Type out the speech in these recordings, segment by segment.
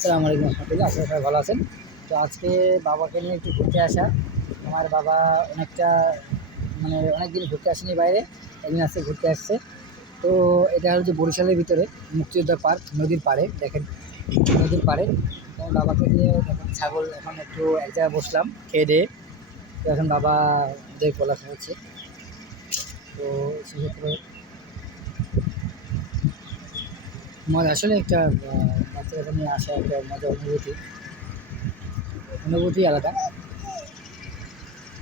আসসালামু আলাইকুম রহমতুল্লাহ, আপনারা সবাই ভালো আছেন। তো আজকে বাবাকে নিয়ে একটু ঘুরতে আসা। আমার বাবা অনেকটা অনেক দিন ঘুরতে আসেনি বাইরে, একদিন আজকে ঘুরতে আসছে। তো এটা হচ্ছে বরিশালের ভিতরে মুক্তিযোদ্ধা পার্ক, নদীর পাড়ে দেখেন, নদীর পাড়ে। তো আমি বাবাকে নিয়ে দেখেন ছাগল এখন একটু এক জায়গায় বসলাম খেয়ে দিয়ে। তো এখন বাবা যে কলা খাওয়াচ্ছে। তো সেক্ষেত্রে মজা আসলে একটা বাচ্চাকে নিয়ে আসা একটা মজা, অনুভূতি আলাদা,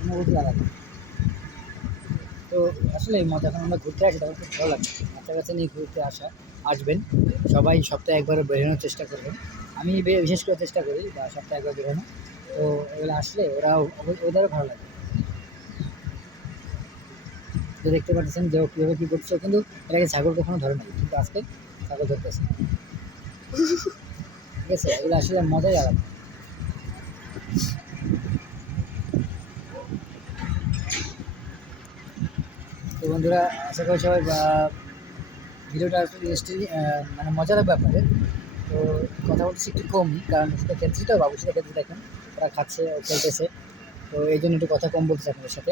অনুভূতি আলাদা। তো আসলে মজা, যখন আমরা ঘুরতে আসি তখন খুব ভালো লাগে। বাচ্চা কাচ্চা নিয়ে ঘুরতে আসবেন সবাই, সপ্তাহে একবার বেরোনোর চেষ্টা করবেন। আমি বিশেষ করে চেষ্টা করি বা সপ্তাহে একবার বেরোনো। তো এগুলো আসলে ওদেরও ভালো লাগে। তো দেখতে পাচ্ছেন যে ও কীভাবে কী করছে, কিন্তু এর আগে ছাগল কখনো ধরে নাই, কিন্তু আজকে ছাগল ধরতেছে। ঠিক আছে, এগুলো আসলে মজাই আলাদা। তো বন্ধুরা, আশা করি সবাই ভিডিওটা আসলে মজার ব্যাপারে। তো কথা বলতেছি একটু কমই, কারণ সেটা খেলছি, তো বাবুর সাথে খেলতে দেখেন ওরা খাচ্ছে, ও খেলতেছে। তো এই জন্য একটু কথা কম বলতেছি আপনাদের সাথে।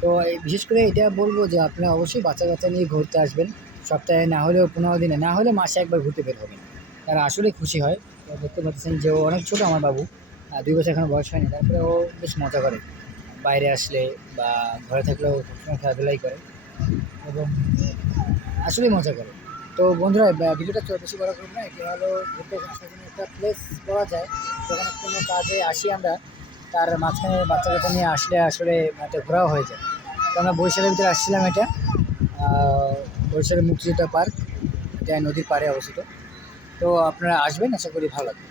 তো বিশেষ করে এটা বলবো যে আপনারা অবশ্যই বাচ্চা কাচ্চা নিয়ে ঘুরতে আসবেন। সপ্তাহে না হলেও 15 দিনে, না হলে মাসে একবার ঘুরতে বের হবেন। তারা আসলেই খুশি হয়। তো দেখতে পাচ্ছেন যে ও অনেক ছোটো আমার বাবু, 2 বছর এখনো বয়স হয়নি, তারপরে ও বেশ মজা করে বাইরে আসলে, বা ঘরে থাকলেও সবসময় খেলাধুলাই করে এবং আসলেই মজা করে। তো বন্ধুরা, ভিডিওটা তো বেশি বড় করবো না, এটা হলো ঘুরতে আসার জন্য একটা প্লেস পাওয়া যায়। যখন কোনো কাজে আসি আমরা, তার মাঝখানে বাচ্চা কাচ্চা নিয়ে আসলে আসলে একটা ঘোরাও হয়ে যায়। তো আমরা বরিশালের ভিতরে আসছিলাম, এটা বরিশালের মুক্তিযোদ্ধা পার্ক, এটা নদীর পাড়ে অবস্থিত। তো আপনারা আসবেন, আশা করি ভালো লাগবে।